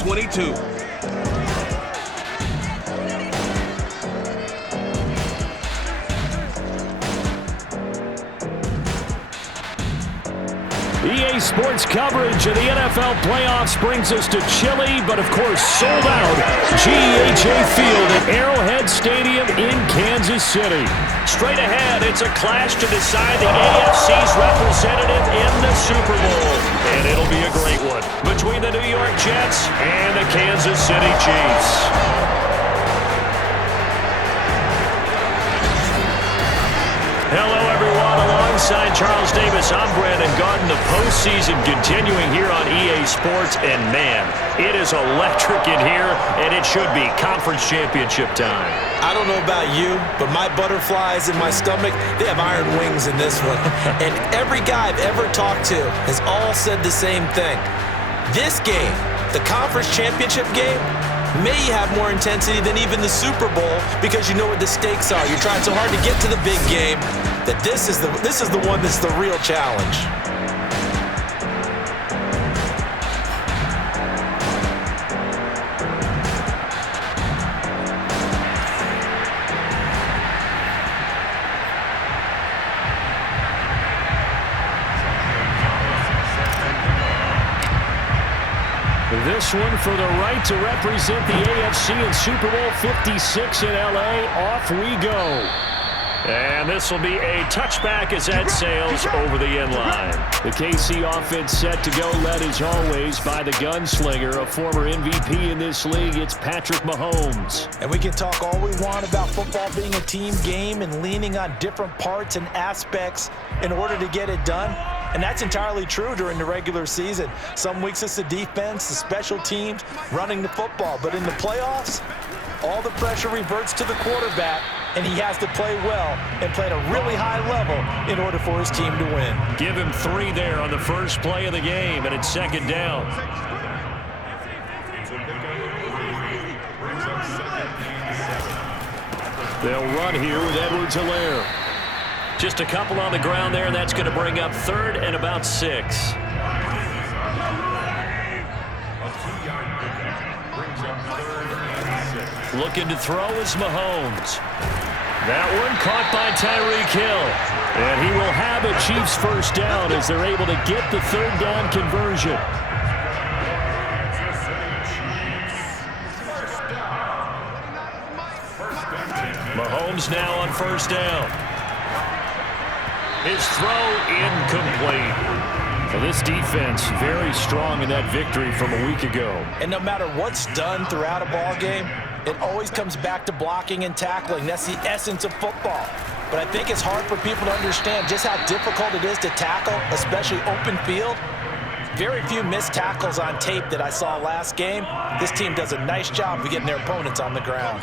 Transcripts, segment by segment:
22. EA Sports coverage of the NFL playoffs brings us to chilly, but of course sold out, GEHA Field at Arrowhead Stadium in Kansas City. Straight ahead, it's a clash to decide the AFC's representative in the Super Bowl. And it'll be a great one between the New York Jets and the Kansas City Chiefs. Hello, everyone. Alongside Charles Davis, I'm Brandon Gaudin. The postseason continuing here on EA Sports. And, man, it is electric in here, and it should be conference championship time. I don't know about you, but my butterflies in my stomach, they have iron wings in this one. And every guy I've ever talked to has all said the same thing. This game, the conference championship game, may have more intensity than even the Super Bowl because you know what the stakes are. You're trying so hard to get to the big game that this is the one that's the real challenge. This one for the right to represent the AFC in Super Bowl 56 in L.A. Off we go. And this will be a touchback as that sails over the end line. The KC offense set to go, led as always by the gunslinger, a former MVP in this league. It's Patrick Mahomes. And we can talk all we want about football being a team game and leaning on different parts and aspects in order to get it done. And that's entirely true during the regular season. Some weeks it's the defense, the special teams, running the football. But in the playoffs, all the pressure reverts to the quarterback, and he has to play well and play at a really high level in order for his team to win. Give him 3 there on the first play of the game, and it's second down. They'll run here with Edwards-Helaire. Just a couple on the ground there, and that's going to bring up 3rd and about 6. Looking to throw is Mahomes. That one caught by Tyreek Hill. And he will have a Chiefs first down as they're able to get the 3rd down conversion. Mahomes now on first down. His throw incomplete. Well, this defense very strong in that victory from a week ago. And no matter what's done throughout a ball game, it always comes back to blocking and tackling. That's the essence of football. But I think it's hard for people to understand just how difficult it is to tackle, especially open field. Very few missed tackles on tape that I saw last game. This team does a nice job of getting their opponents on the ground.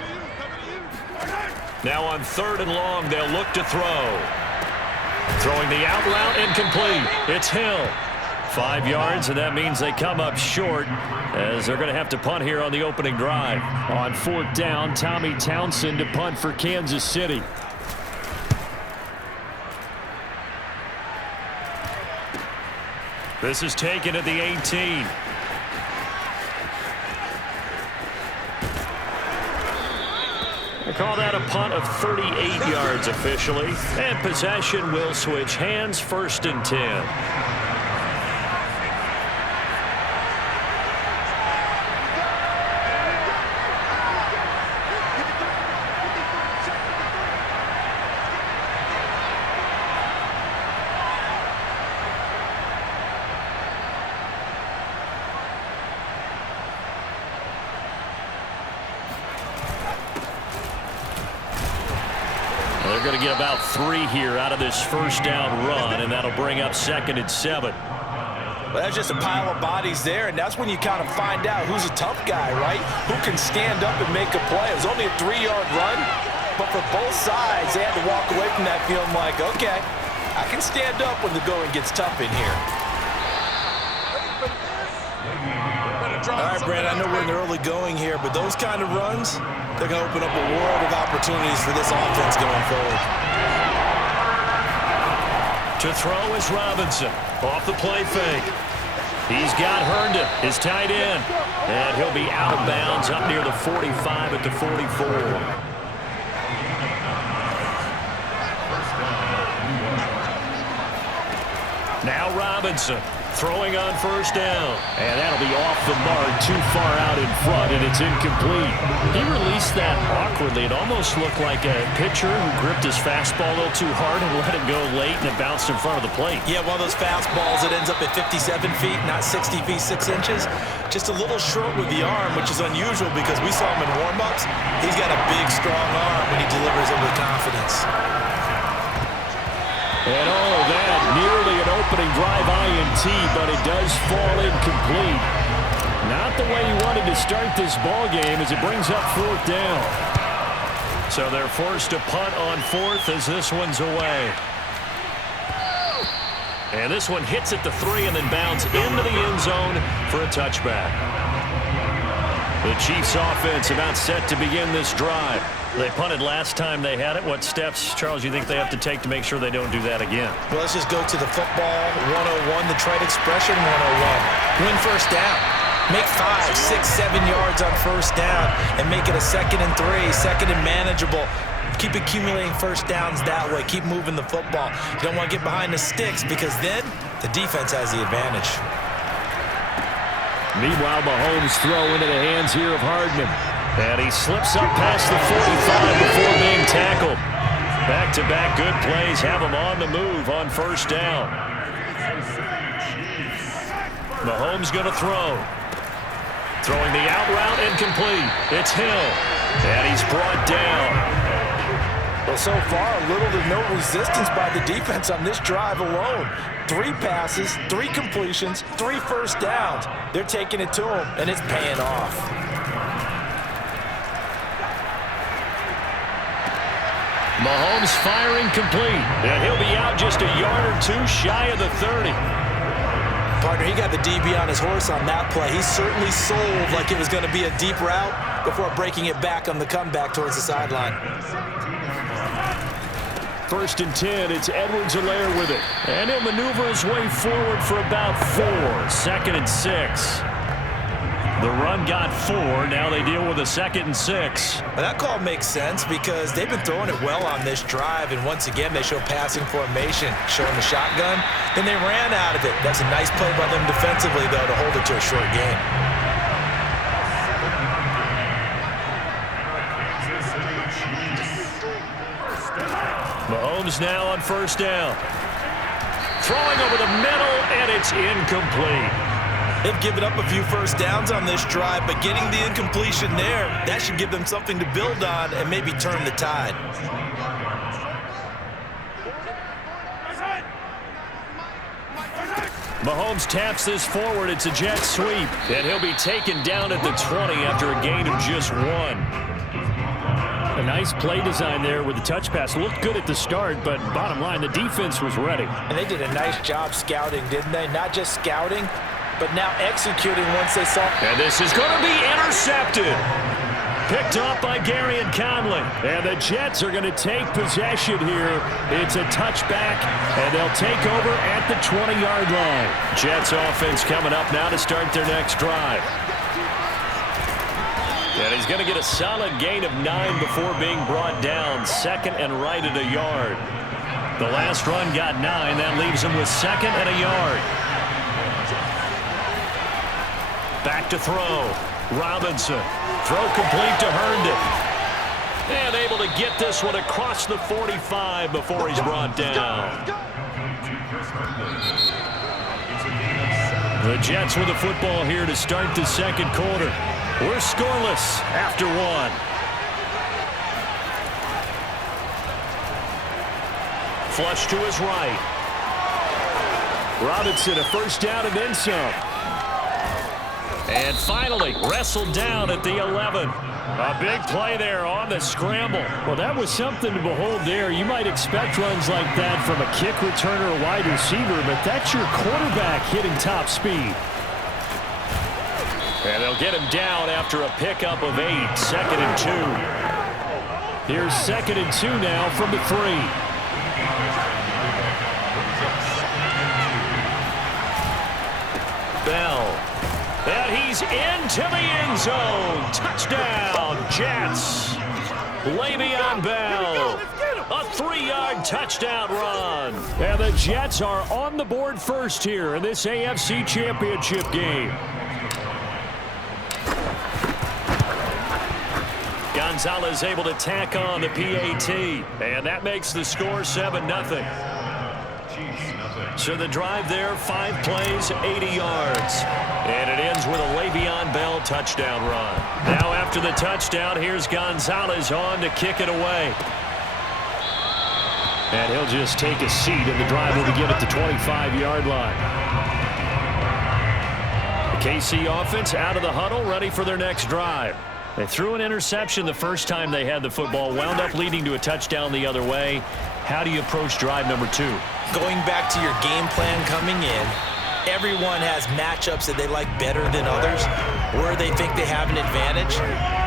Now on 3rd and long, they'll look to throw. Throwing the out route incomplete. It's Hill. 5 yards, and that means they come up short as they're going to have to punt here on the opening drive. On 4th down, Tommy Townsend to punt for Kansas City. This is taken at the 18. They call that a punt of 38 yards officially. And possession will switch hands, 1st and 10. They're going to get about 3 here out of this first down run, and that'll bring up 2nd and 7. Well, that's just a pile of bodies there, and that's when you kind of find out who's a tough guy, right? Who can stand up and make a play. It was only a 3-yard run, but for both sides, they had to walk away from that feeling like, okay, I can stand up when the going gets tough in here. All right, Brandon, I know we're in the early going here, but those kind of runs, they're going to open up a world of opportunities for this offense going forward. To throw is Robinson. Off the play fake. He's got Herndon, his tight end. And he'll be out of bounds up near the 45 at the 44. Now Robinson throwing on first down. And that'll be off the mark, too far out in front, and it's incomplete. He released that awkwardly. It almost looked like a pitcher who gripped his fastball a little too hard and let it go late, and it bounced in front of the plate. Yeah, one of those fastballs that ends up at 57 feet, not 60 feet, 6 inches. Just a little short with the arm, which is unusual because we saw him in warm-ups. He's got a big, strong arm when he delivers it with confidence. And all of that, nearly an opening drive INT, but it does fall incomplete. Not the way he wanted to start this ball game as it brings up fourth down. So they're forced to punt on fourth as this one's away. And this one hits at the 3 and then bounds into the end zone for a touchback. The Chiefs offense about set to begin this drive. They punted last time they had it. What steps, Charles, you think they have to take to make sure they don't do that again? Well, let's just go to the football 101, the trade expression 101. Win first down. Make 5, 6, 7 yards on first down and make it a 2nd and 3, 2nd and manageable. Keep accumulating first downs that way. Keep moving the football. You don't want to get behind the sticks because then the defense has the advantage. Meanwhile, Mahomes throw into the hands here of Hardman. And he slips up past the 45 before being tackled. Back-to-back good plays have him on the move on first down. Mahomes going to throw. Throwing the out route incomplete. It's Hill. And he's brought down. Well, so far, little to no resistance by the defense on this drive alone. 3 passes, 3 completions, 3 first downs. They're taking it to him, and it's paying off. Mahomes firing complete. And he'll be out just a yard or 2 shy of the 30. Partner, he got the DB on his horse on that play. He certainly sold like it was going to be a deep route before breaking it back on the comeback towards the sideline. 1st and 10, it's Edwards-Helaire with it. And he'll maneuver his way forward for about 4. 2nd and 6. The run got 4. Now they deal with a 2nd and 6. Well, that call makes sense because they've been throwing it well on this drive, and once again they show passing formation, showing the shotgun. Then they ran out of it. That's a nice play by them defensively, though, to hold it to a short game. Mahomes now on first down. Throwing over the middle, and it's incomplete. They've given up a few first downs on this drive, but getting the incompletion there, that should give them something to build on and maybe turn the tide. Mahomes taps this forward. It's a jet sweep, and he'll be taken down at the 20 after a gain of just 1. A nice play design there with the touch pass. Looked good at the start, but bottom line, the defense was ready. And they did a nice job scouting, didn't they? Not just scouting, but now executing once they saw. And this is going to be intercepted. Picked off by Gary and Conley. And the Jets are going to take possession here. It's a touchback, and they'll take over at the 20-yard line. Jets offense coming up now to start their next drive. And he's going to get a solid gain of 9 before being brought down. 2nd and right at a yard. The last run got 9. That leaves him with 2nd and a yard. Back to throw. Robinson. Throw complete to Herndon. And able to get this one across the 45 before he's brought down. The Jets with the football here to start the 2nd quarter. We're scoreless after 1. Flush to his right. Robinson a first down and then some. And finally wrestled down at the 11. A big play there on the scramble. Well, that was something to behold there. You might expect runs like that from a kick returner or wide receiver, but that's your quarterback hitting top speed. And they'll get him down after a pickup of 8. 2nd and 2. Here's 2nd and 2 now from the 3. Bell. And he's into the end zone. Touchdown, Jets. Le'Veon Bell. A 3-yard touchdown run. And the Jets are on the board first here in this AFC Championship game. Gonzalez able to tack on the PAT. And that makes the score 7-0. So the drive there, 5 plays, 80 yards. And it ends with a Le'Veon Bell touchdown run. Now after the touchdown, here's Gonzalez on to kick it away. And he'll just take a seat, and the drive will begin at the 25-yard line. The KC offense out of the huddle, ready for their next drive. They threw an interception the first time they had the football, wound up leading to a touchdown the other way. How do you approach drive number 2? Going back to your game plan coming in, everyone has matchups that they like better than others, where they think they have an advantage.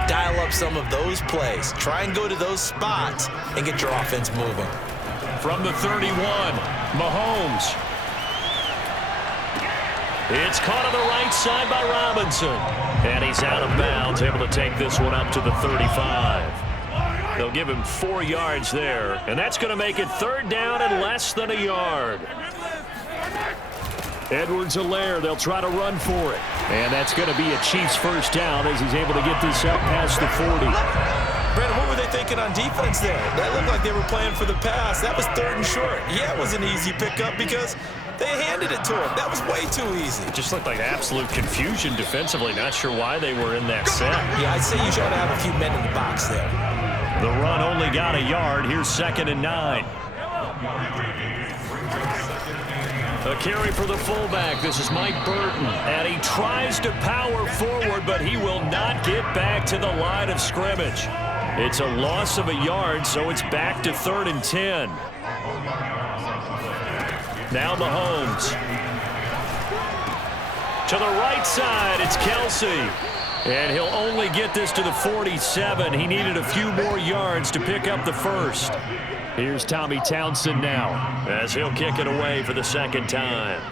Dial up some of those plays. Try and go to those spots and get your offense moving. From the 31, Mahomes. It's caught on the right side by Robinson. And he's out of bounds, able to take this one up to the 35. They'll give him 4 yards there, and that's going to make it 3rd down and less than a yard. Edwards-Helaire, they'll try to run for it. And that's going to be a Chiefs first down as he's able to get this up past the 40. Brandon, what were they thinking on defense there? That looked like they were playing for the pass. That was 3rd and short. Yeah, it was an easy pickup because they handed it to him. That was way too easy. It just looked like absolute confusion defensively. Not sure why they were in that set. Yeah, I'd say you should have a few men in the box there. The run only got a yard. Here's 2nd and 9. A carry for the fullback. This is Mike Burton. And he tries to power forward, but he will not get back to the line of scrimmage. It's a loss of a yard, so it's back to 3rd and 10. Now Mahomes. To the right side, it's Kelsey. And he'll only get this to the 47. He needed a few more yards to pick up the first. Here's Tommy Townsend now as he'll kick it away for the 2nd time.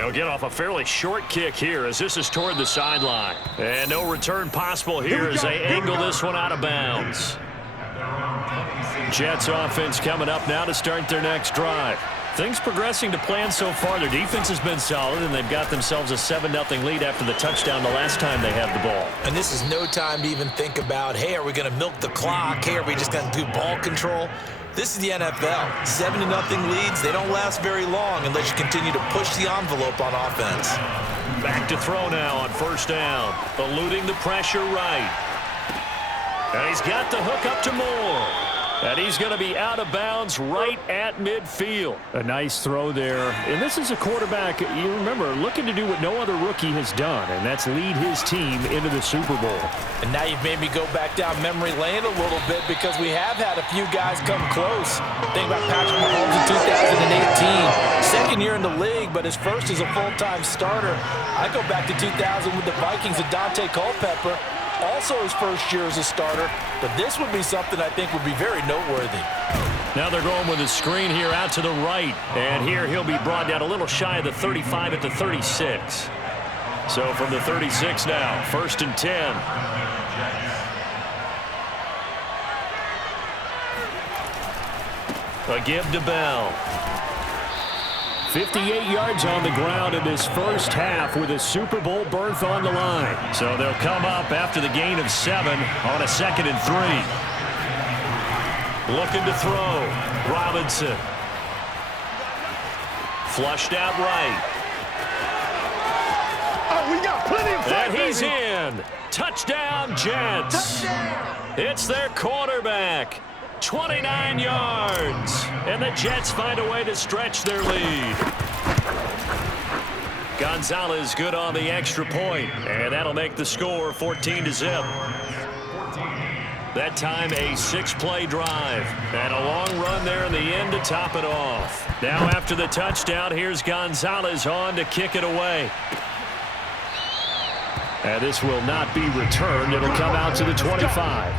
He'll get off a fairly short kick here as this is toward the sideline. And no return possible here as they angle this one out of bounds. Jets offense coming up now to start their next drive. Things progressing to plan so far. Their defense has been solid, and they've got themselves a 7-0 lead after the touchdown the last time they had the ball. And this is no time to even think about, hey, are we going to milk the clock? Hey, are we just going to do ball control? This is the NFL. 7-0 leads, they don't last very long unless you continue to push the envelope on offense. Back to throw now on 1st down. Eluding the pressure right. And he's got the hook up to Moore. And he's going to be out of bounds right at midfield. A nice throw there. And this is a quarterback, you remember, looking to do what no other rookie has done, and that's lead his team into the Super Bowl. And now you've made me go back down memory lane a little bit because we have had a few guys come close. Think about Patrick Mahomes in 2018. 2nd year in the league, but his first as a full-time starter. I go back to 2000 with the Vikings and Dante Culpepper. Also his first year as a starter, but this would be something I think would be very noteworthy. Now they're going with a screen here out to the right, and here he'll be brought down a little shy of the 35 at the 36. So from the 36 now, 1st and 10. A give to Bell. 58 yards on the ground in this first half with a Super Bowl berth on the line. So they'll come up after the gain of 7 on a 2nd and 3. Looking to throw. Robinson. Flushed out right. Oh, we got plenty of time, And he's in. Touchdown, Jets. Touchdown. It's their quarterback. 29 yards. And the Jets find a way to stretch their lead. Gonzalez good on the extra point, and that'll make the score 14-0. That time a 6-play drive and a long run there in the end to top it off. Now after the touchdown, here's Gonzalez on to kick it away. And this will not be returned. It'll come out to the 25.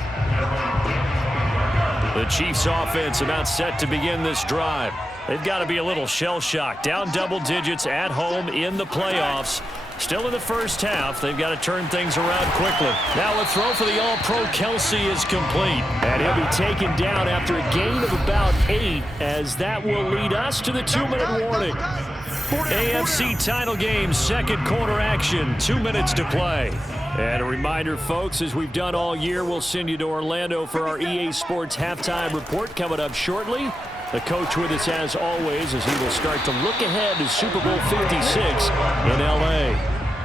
The Chiefs offense about set to begin this drive. They've got to be a little shell-shocked. Down double digits at home in the playoffs. Still in the first half. They've got to turn things around quickly. Now a throw for the All-Pro Kelsey is complete. And he'll be taken down after a gain of about 8, as that will lead us to the 2-minute warning. AFC title game, second quarter action, 2 minutes to play. And a reminder, folks, as we've done all year, we'll send you to Orlando for our EA Sports halftime report coming up shortly. The coach with us as always as he will start to look ahead to Super Bowl 56 in L.A.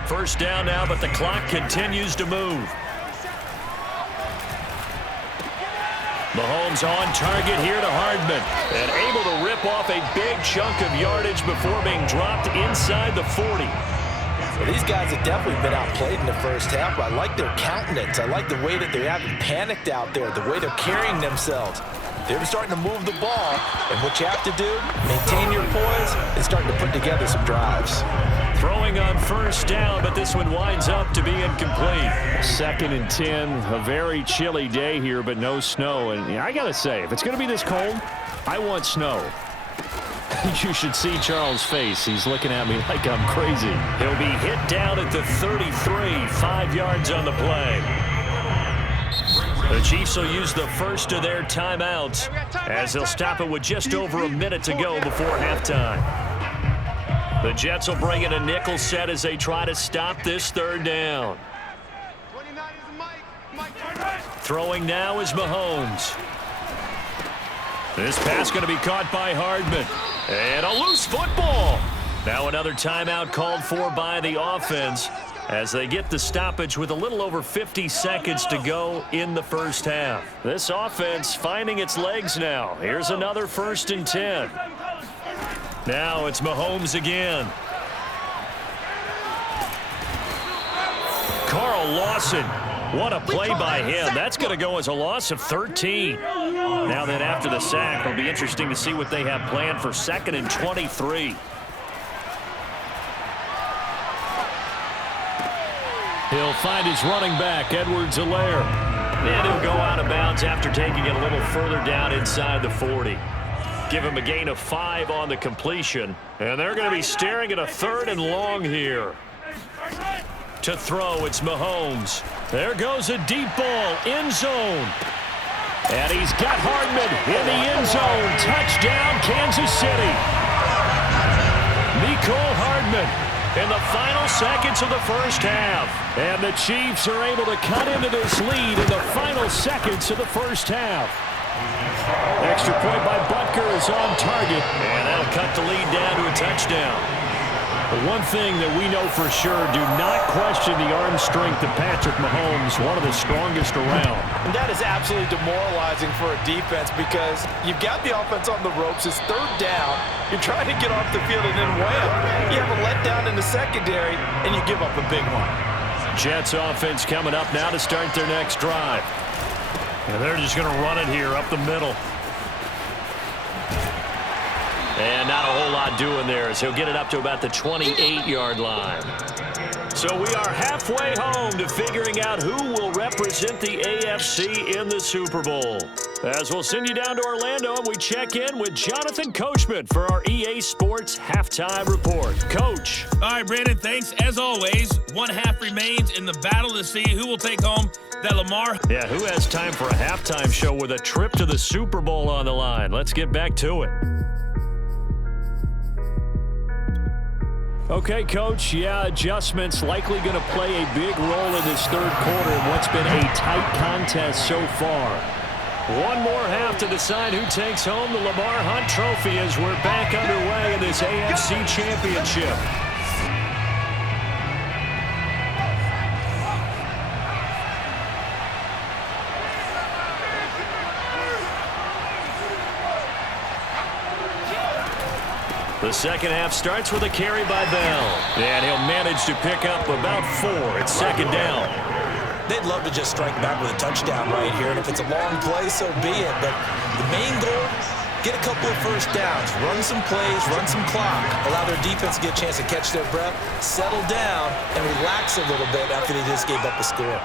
First down now, but the clock continues to move. Mahomes on target here to Hardman and able to rip off a big chunk of yardage before being dropped inside the 40. Well, these guys have definitely been outplayed in the first half. I like their countenance. I like the way that they haven't panicked out there, the way they're carrying themselves. They're starting to move the ball, and what you have to do, maintain your poise and starting to put together some drives. Throwing on first down, but this one winds up to be incomplete. 2nd and 10, a very chilly day here, but no snow. And I got to say, if it's going to be this cold, I want snow. You should see Charles' face. He's looking at me like I'm crazy. He'll be hit down at the 33, 5 yards on the play. The Chiefs will use the first of their timeouts as they'll stop it with just over a minute to go before halftime. The Jets will bring in a nickel set as they try to stop this third down. Throwing now is Mahomes. This pass going to be caught by Hardman. And a loose football. Now another timeout called for by the offense as they get the stoppage with a little over 50 seconds to go in the first half. This offense finding its legs now. Here's another 1st and 10. Now it's Mahomes again. Carl Lawson. What a play by him. That's going to go as a loss of 13. Now then after the sack, it'll be interesting to see what they have planned for 2nd and 23. He'll find his running back, Edwards-Helaire. And he'll go out of bounds after taking it a little further down inside the 40. Give him a gain of 5 on the completion. And they're going to be staring at a 3rd and long here. To throw, it's Mahomes. There goes a deep ball, end zone. And he's got Hardman in the end zone. Touchdown, Kansas City. Mecole Hardman in the final seconds of the first half. And the Chiefs are able to cut into this lead in the final seconds of the first half. Extra point by Butker is on target. And that'll cut the lead down to a touchdown. But one thing that we know for sure, do not question the arm strength of Patrick Mahomes, one of the strongest around. And that is absolutely demoralizing for a defense because you've got the offense on the ropes. It's 3rd down. You're trying to get off the field and then wham. You have a letdown in the secondary and you give up a big one. Jets offense coming up now to start their next drive. And they're just going to run it here up the middle. And not a whole lot doing there as he'll get it up to about the 28-yard line. So we are halfway home to figuring out who will represent the AFC in the Super Bowl. As we'll send you down to Orlando and we check in with Jonathan Coachman for our EA Sports Halftime Report. Coach. All right, Brandon, thanks. As always, one half remains in the battle to see who will take home that Lamar. Yeah, who has time for a halftime show with a trip to the Super Bowl on the line? Let's get back to it. Okay, Coach, yeah, adjustments likely going to play a big role in this third quarter in what's been a tight contest so far. One more half to decide who takes home the Lamar Hunt Trophy as we're back underway in this AFC Championship. The second half starts with a carry by Bell. And he'll manage to pick up about 4. It's 2nd down. They'd love to just strike back with a touchdown right here. And if it's a long play, so be it. But the main goal, get a couple of first downs, run some plays, run some clock, allow their defense to get a chance to catch their breath, settle down, and relax a little bit after they just gave up a score.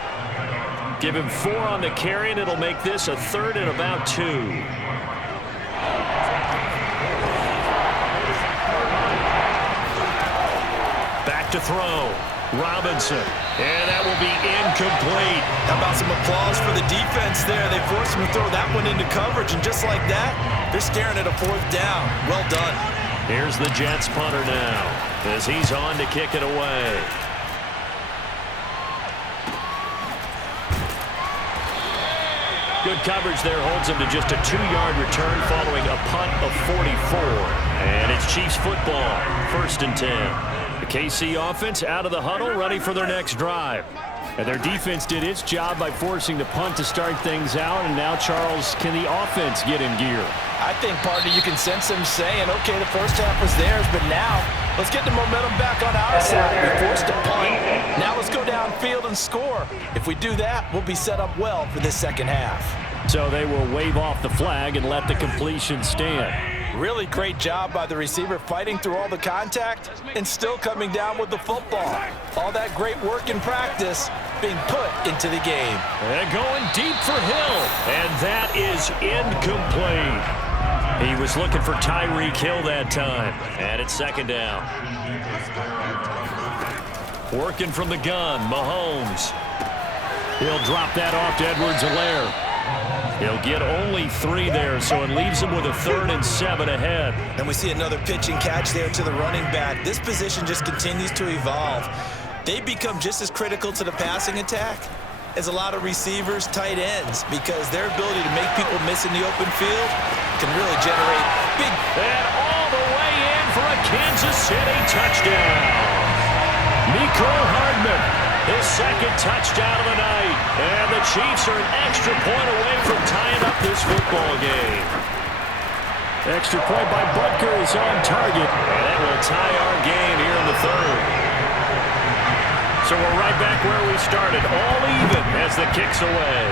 Give him 4 on the carry, and it'll make this a 3rd and about 2. to throw. Robinson. And that will be incomplete. How about some applause for the defense there? They forced him to throw that one into coverage, and just like that, they're staring at a 4th down. Well done. Here's the Jets punter now as he's on to kick it away. Good coverage there holds him to just a 2-yard return following a punt of 44. And it's Chiefs football, 1st and 10. The KC offense out of the huddle, ready for their next drive. And their defense did its job by forcing the punt to start things out. And now, Charles, can the offense get in gear? I think, partner, you can sense them saying, okay, the first half was theirs, but now let's get the momentum back on our side. We forced a punt. Now let's go downfield and score. If we do that, we'll be set up well for this second half. So they will wave off the flag and let the completion stand. Really great job by the receiver fighting through all the contact and still coming down with the football. All that great work in practice being put into the game. And going deep for Hill. And that is incomplete. He was looking for Tyreek Hill that time. And it's 2nd down. Working from the gun, Mahomes. He'll drop that off to Edwards-Helaire. He'll get only 3 there, so it leaves him with a 3rd and 7 ahead. And we see another pitch and catch there to the running back. This position just continues to evolve. They become just as critical to the passing attack as a lot of receivers, tight ends, because their ability to make people miss in the open field can really generate big. And all the way in for a Kansas City touchdown. Mecole Hardman. His 2nd touchdown of the night. And the Chiefs are an extra point away from tying up this football game. Extra point by Butker is on target. And that will tie our game here in the 3rd. So we're right back where we started. All even as the kick's away.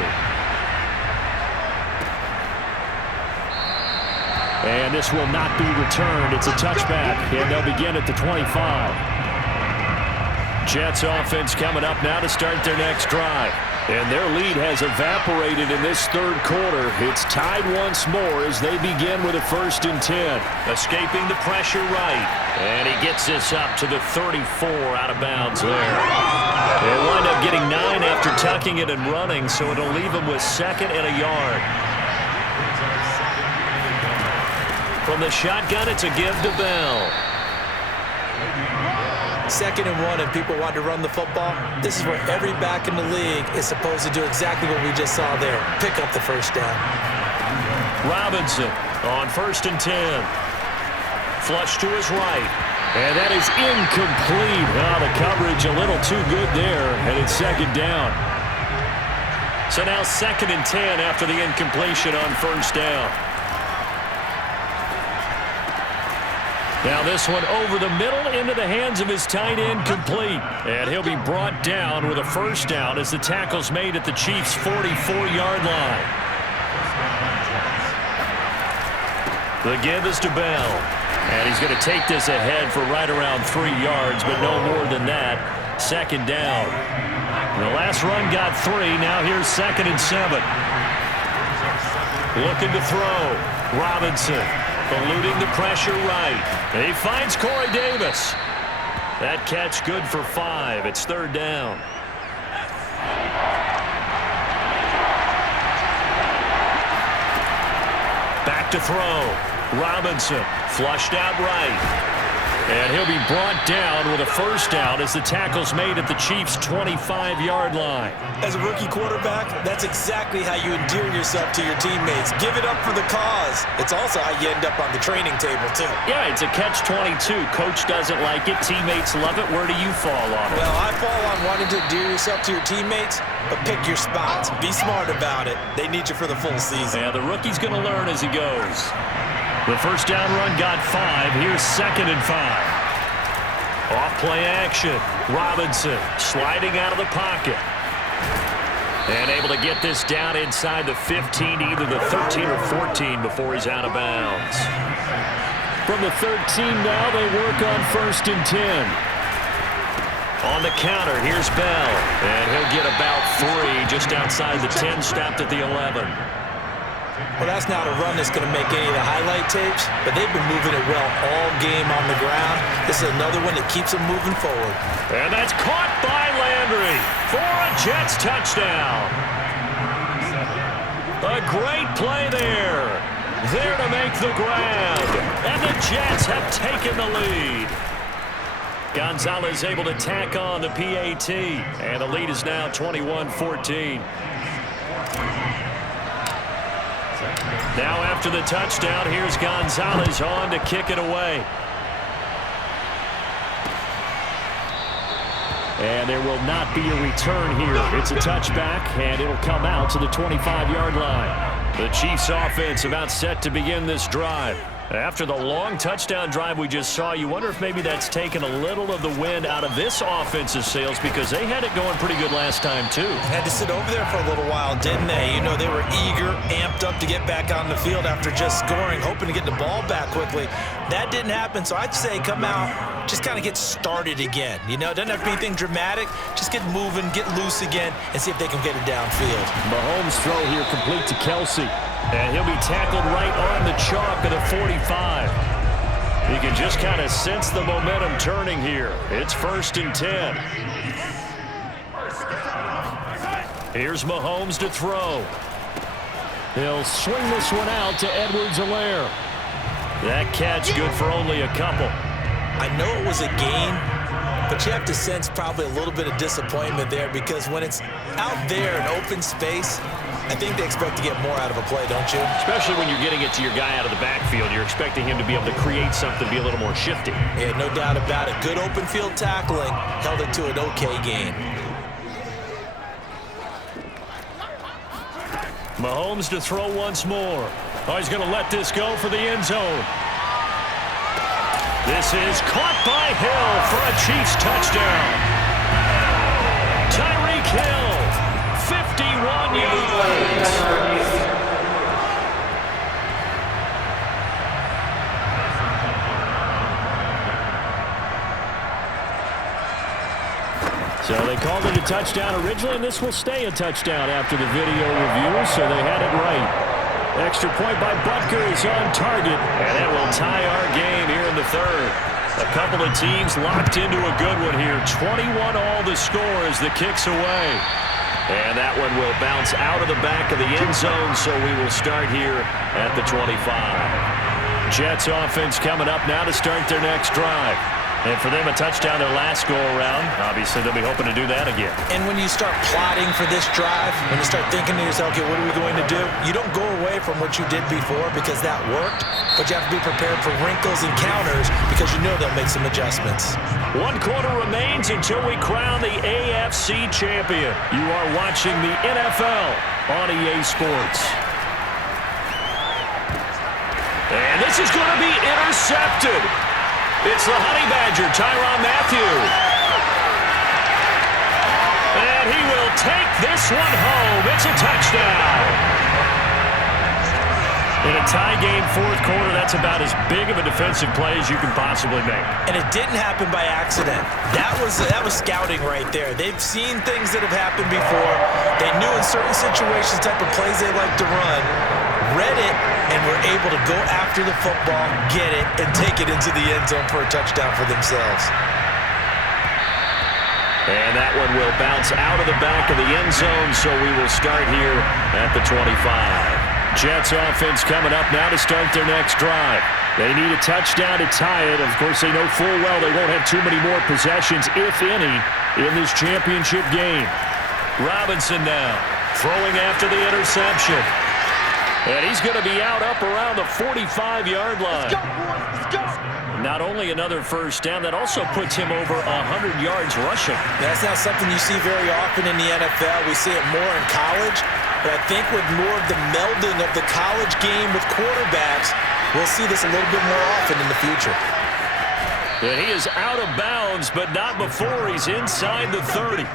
And this will not be returned. It's a touchback. And they'll begin at the 25. Jets offense coming up now to start their next drive. And their lead has evaporated in this 3rd quarter. It's tied once more as they begin with a 1st and 10. Escaping the pressure right. And he gets this up to the 34 out of bounds there. They'll wind up getting 9 after tucking it and running, so it'll leave them with 2nd and a yard. From the shotgun, it's a give to Bell. 2nd and 1 and people want to run the football. This is where every back in the league is supposed to do exactly what we just saw there. Pick up the 1st down. Robinson on 1st and 10. Flush to his right. And that is incomplete. Oh, the coverage a little too good there. And it's 2nd down. So now 2nd and 10 after the incompletion on 1st down. Now this one over the middle into the hands of his tight end, complete. And he'll be brought down with a 1st down as the tackle's made at the Chiefs' 44-yard line. The give is to Bell. And he's going to take this ahead for right around 3 yards, but no more than that. 2nd down. The last run got 3. Now here's 2nd and 7. Looking to throw. Robinson. Eluding the pressure right. He finds Corey Davis. That catch good for 5. It's 3rd down. Back to throw. Robinson flushed out right. And he'll be brought down with a 1st down as the tackle's made at the Chiefs' 25-yard line. As a rookie quarterback, that's exactly how you endear yourself to your teammates. Give it up for the cause. It's also how you end up on the training table, too. Yeah, it's a catch-22. Coach doesn't like it. Teammates love it. Where do you fall on it? Well, I fall on wanting to endear yourself to your teammates, but pick your spots. Be smart about it. They need you for the full season. Yeah, the rookie's going to learn as he goes. The 1st down run got 5. Here's 2nd and 5. Off play action. Robinson sliding out of the pocket. And able to get this down inside the 15, either the 13 or 14 before he's out of bounds. From the 13 now, they work on 1st and 10. On the counter, here's Bell. And he'll get about 3 just outside the 10, stopped at the 11. Well, that's not a run that's going to make any of the highlight tapes, but they've been moving it well all game on the ground. This is another one that keeps them moving forward. And that's caught by Landry for a Jets touchdown. A great play there. There to make the grab. And the Jets have taken the lead. Gonzalez able to tack on the PAT. And the lead is now 21-14. Now after the touchdown, here's Gonzalez on to kick it away. And there will not be a return here. It's a touchback, and it'll come out to the 25-yard line. The Chiefs offense about set to begin this drive. After the long touchdown drive we just saw, you wonder if maybe that's taken a little of the wind out of this offensive sails, because they had it going pretty good last time too. Had to sit over there for a little while, didn't they? You know, they were eager, amped up to get back on the field after just scoring, hoping to get the ball back quickly. That didn't happen, so I'd say come out, just kind of get started again. You know, it doesn't have to be anything dramatic. Just get moving, get loose again, and see if they can get it downfield. Mahomes' throw here complete to Kelsey. And he'll be tackled right on the chalk of the 45. You can just kind of sense the momentum turning here. It's 1st and 10. Here's Mahomes to throw. He'll swing this one out to Edwards-Helaire. That catch good for only a couple. I know it was a gain, but you have to sense probably a little bit of disappointment there, because when it's out there in open space, I think they expect to get more out of a play, don't you? Especially when you're getting it to your guy out of the backfield. You're expecting him to be able to create something, be a little more shifty. Yeah, no doubt about it. Good open field tackling held it to an okay gain. Mahomes to throw once more. Oh, he's going to let this go for the end zone. This is caught by Hill for a Chiefs touchdown. Tyreek Hill, 51 yards. So they called it a touchdown originally, and this will stay a touchdown after the video review, so they had it right. Extra point by Butker is on target, and it will tie our game here in the third. A couple of teams locked into a good one here. 21 all the score as the kick's away. And that one will bounce out of the back of the end zone, so we will start here at the 25. Jets offense coming up now to start their next drive. And for them, a touchdown their last go-around. Obviously, they'll be hoping to do that again. And when you start plotting for this drive, when you start thinking to yourself, okay, what are we going to do? You don't go away from what you did before because that worked, but you have to be prepared for wrinkles and counters because you know they'll make some adjustments. 1 quarter remains until we crown the AFC champion. You are watching the NFL on EA Sports. And this is going to be intercepted. It's the Honey Badger, Tyrann Mathieu. And he will take this one home. It's a touchdown. In a tie game, 4th quarter, that's about as big of a defensive play as you can possibly make. And it didn't happen by accident. That was scouting right there. They've seen things that have happened before. They knew in certain situations the type of plays they like to run, read it, and were able to go after the football, get it, and take it into the end zone for a touchdown for themselves. And that one will bounce out of the back of the end zone, so we will start here at the 25. Jets offense coming up now to start their next drive. They need a touchdown to tie it. Of course, they know full well they won't have too many more possessions, if any, in this championship game. Robinson now throwing after the interception. And he's going to be out up around the 45-yard line. Let's go, boys. Let's go. Not only another first down, that also puts him over 100 yards rushing. That's not something you see very often in the NFL. We see it more in college. But I think with more of the melding of the college game with quarterbacks, we'll see this a little bit more often in the future. And he is out of bounds, but not before he's inside the 30.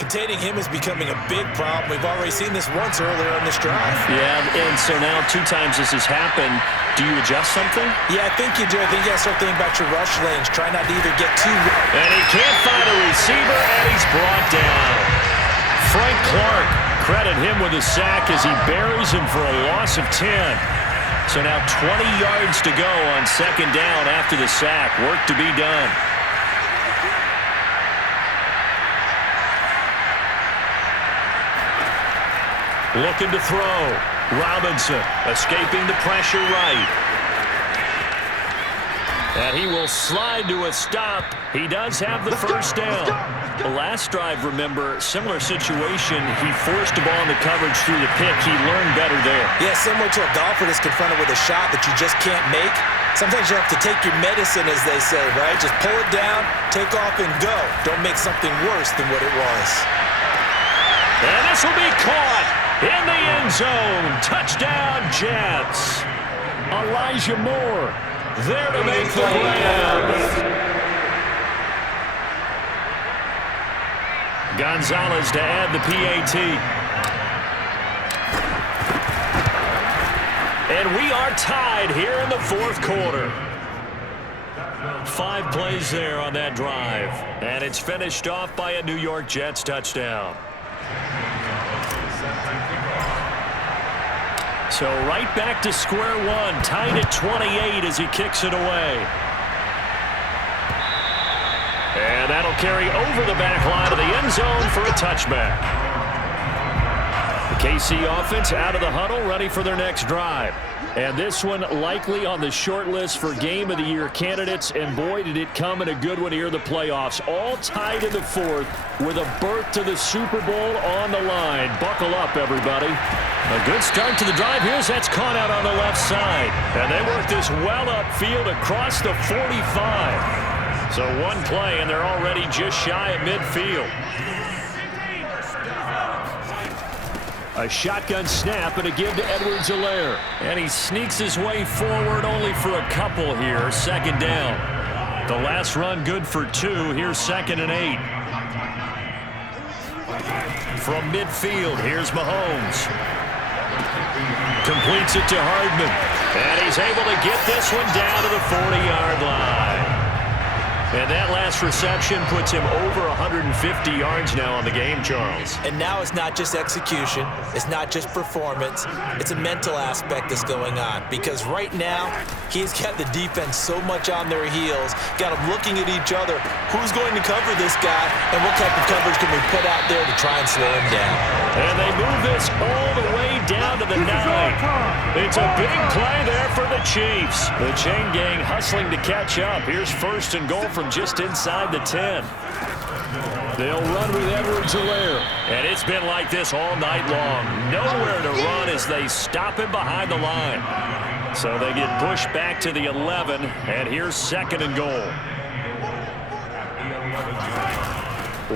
Containing him is becoming a big problem. We've already seen this once earlier on this drive. Yeah, and so now 2 times this has happened. Do you adjust something? Yeah, I think you do. I think you got to start thinking about your rush lanes. Try not to either get too... And he can't find a receiver, and he's brought down. Frank Clark credit him with a sack as he buries him for a loss of 10. So now 20 yards to go on second down after the sack. Work to be done. Looking to throw. Robinson escaping the pressure right. And he will slide to a stop. He does have the first down. The last drive, remember, similar situation. He forced the ball into coverage through the pick. He learned better there. Yeah, similar to a golfer that's confronted with a shot that you just can't make. Sometimes you have to take your medicine, as they say, right? Just pull it down, take off, and go. Don't make something worse than what it was. And this will be caught in the end zone. Touchdown, Jets. Elijah Moore there to make the grab. Gonzalez to add the PAT. And we are tied here in the fourth quarter. 5 plays there on that drive. And it's finished off by a New York Jets touchdown. So right back to square one, tied at 28 as he kicks it away. And that'll carry over the back line of the end zone for a touchback. The KC offense out of the huddle, ready for their next drive. And this one likely on the short list for Game of the Year candidates. And boy, did it come in a good one here in the playoffs. All tied in the fourth with a berth to the Super Bowl on the line. Buckle up, everybody. A good start to the drive. Here's that's caught out on the left side. And they work this well upfield across the 45. So one play, and they're already just shy of midfield. A shotgun snap and a give to Edwards-Helaire. And he sneaks his way forward only for a couple here. Second down. The last run good for 2. Here's 2nd and 8. From midfield, here's Mahomes. Completes it to Hardman. And he's able to get this one down to the 40-yard line. And that last reception puts him over 150 yards now on the game, Charles. And now it's not just execution. It's not just performance. It's a mental aspect that's going on. Because right now, he's got the defense so much on their heels, got them looking at each other. Who's going to cover this guy, and what type of coverage can we put out there to try and slow him down? And they move this all the way down to the 9. It's a big play there for the Chiefs. The chain gang hustling to catch up. Here's 1st and goal from just inside the 10. They'll run with Edwards-Helaire. And it's been like this all night long. Nowhere to run as they stop him behind the line. So they get pushed back to the 11, and here's 2nd and goal.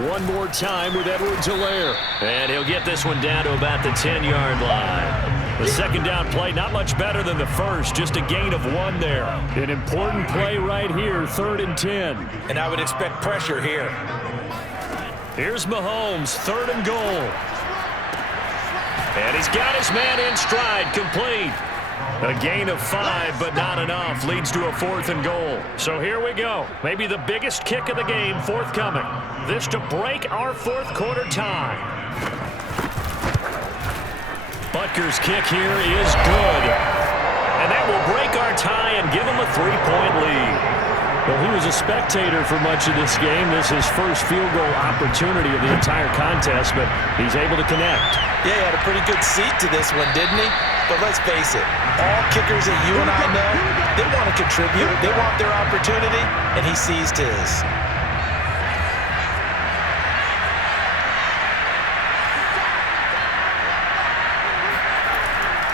One more time with Edwards-Helaire. And he'll get this one down to about the 10-yard line. The second down play, not much better than the first, just a gain of 1 there. An important play right here, 3rd and 10. And I would expect pressure here. Here's Mahomes, 3rd and goal. And he's got his man in stride, complete. A gain of 5, but not enough. Leads to a 4th and goal. So here we go. Maybe the biggest kick of the game forthcoming. This to break our fourth quarter tie. Butker's kick here is good. And that will break our tie and give him a 3-point lead. Well, he was a spectator for much of this game. This is his first field goal opportunity of the entire contest, but he's able to connect. Yeah, he had a pretty good seat to this one, didn't he? But let's face it, all kickers that you and I know, they want to contribute. They want their opportunity, and he seized his.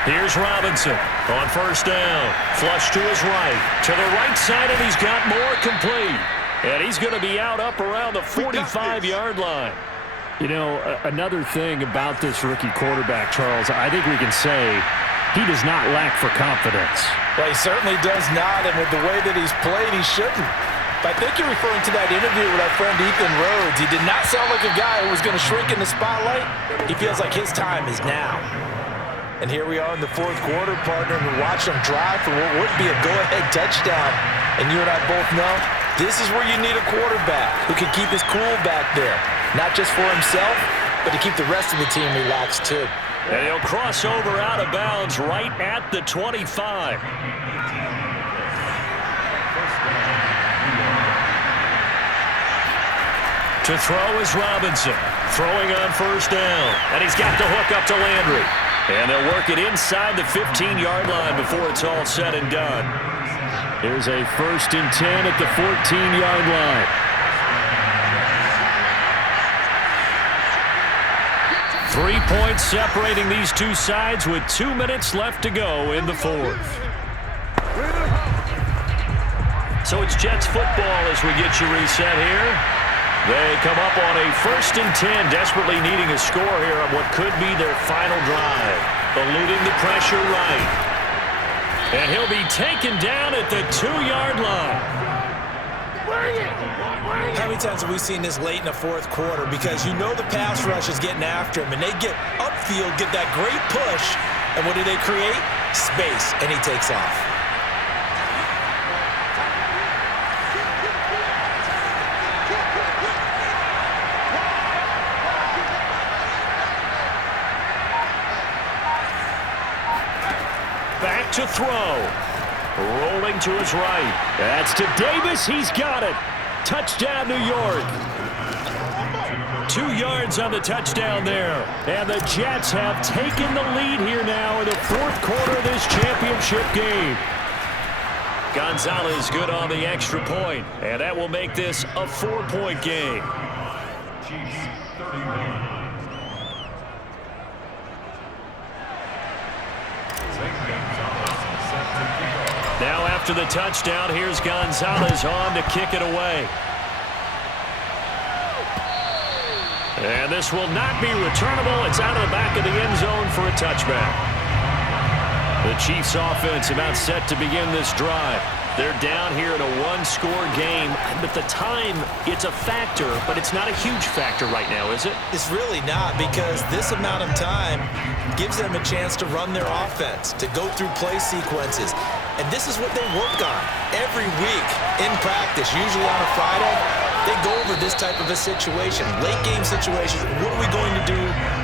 Here's Robinson on 1st down. Flush to his right. To the right side, and he's got more complete. And he's going to be out up around the 45-yard line. You know, another thing about this rookie quarterback, Charles, I think we can say he does not lack for confidence. Well, he certainly does not, and with the way that he's played, he shouldn't. But I think you're referring to that interview with our friend Ethan Rhodes. He did not sound like a guy who was going to shrink in the spotlight. He feels like his time is now. And here we are in the fourth quarter, partner, and we watch him drive for what would be a go-ahead touchdown. And you and I both know this is where you need a quarterback who can keep his cool back there, not just for himself, but to keep the rest of the team relaxed too. And he'll cross over out of bounds right at the 25. To throw is Robinson. Throwing on first down. And he's got the hook up to Landry. And they'll work it inside the 15-yard line before it's all said and done. Here's a 1st and 10 at the 14-yard line. 3 points separating these two sides with 2 minutes left to go in the 4th. So it's Jets football as we get you reset here. They come up on a 1st and 10, desperately needing a score here on what could be their final drive. Eluding the pressure right. And he'll be taken down at the 2-yard line. How many times have we seen this late in the 4th quarter? Because you know the pass rush is getting after him, and they get upfield, get that great push, and what do they create? Space, and he takes off. Back to throw. Rolling to his right. That's to Davis. He's got it. Touchdown, New York. 2 yards on the touchdown there. And the Jets have taken the lead here now in the 4th quarter of this championship game. Gonzalez good on the extra point. And that will make this a 4-point game. Now after the touchdown, here's Gonzalez on to kick it away. And this will not be returnable. It's out of the back of the end zone for a touchback. The Chiefs offense about set to begin this drive. They're down here in a 1-score game. But the time, it's a factor, but it's not a huge factor right now, is it? It's really not, because this amount of time gives them a chance to run their offense, to go through play sequences. And this is what they work on every week in practice, usually on a Friday. They go over this type of a situation, late game situations. What are we going to do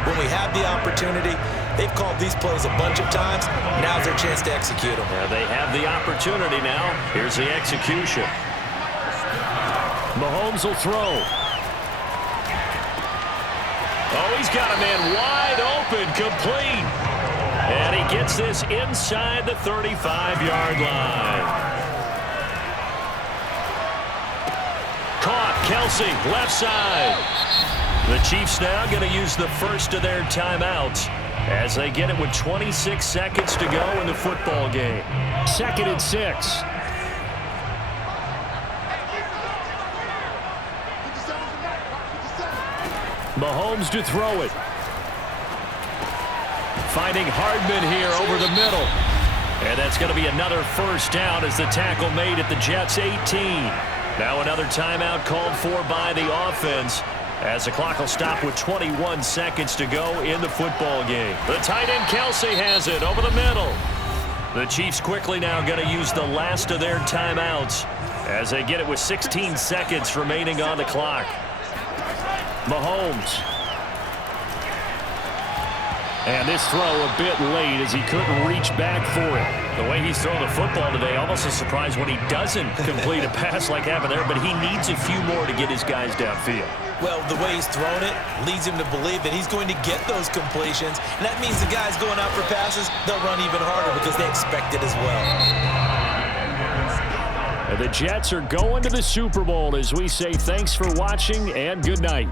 when we have the opportunity? They've called these plays a bunch of times. Now's their chance to execute them. Yeah, they have the opportunity now. Here's the execution. Mahomes will throw. Oh, he's got a man wide open, complete. And he gets this inside the 35-yard line. Caught, Kelsey, left side. The Chiefs now going to use the first of their timeouts as they get it with 26 seconds to go in the football game. 2nd and 6. Mahomes to throw it. Finding Hardman here over the middle. And that's going to be another first down as the tackle made at the Jets' 18. Now another timeout called for by the offense as the clock will stop with 21 seconds to go in the football game. The tight end Kelsey has it over the middle. The Chiefs quickly now going to use the last of their timeouts as they get it with 16 seconds remaining on the clock. Mahomes. And this throw a bit late as he couldn't reach back for it. The way he's thrown the football today, almost a surprise when he doesn't complete a pass like happened there, but he needs a few more to get his guys downfield. Well, the way he's thrown it leads him to believe that he's going to get those completions. And that means the guys going out for passes, they'll run even harder because they expect it as well. And the Jets are going to the Super Bowl as we say thanks for watching and good night.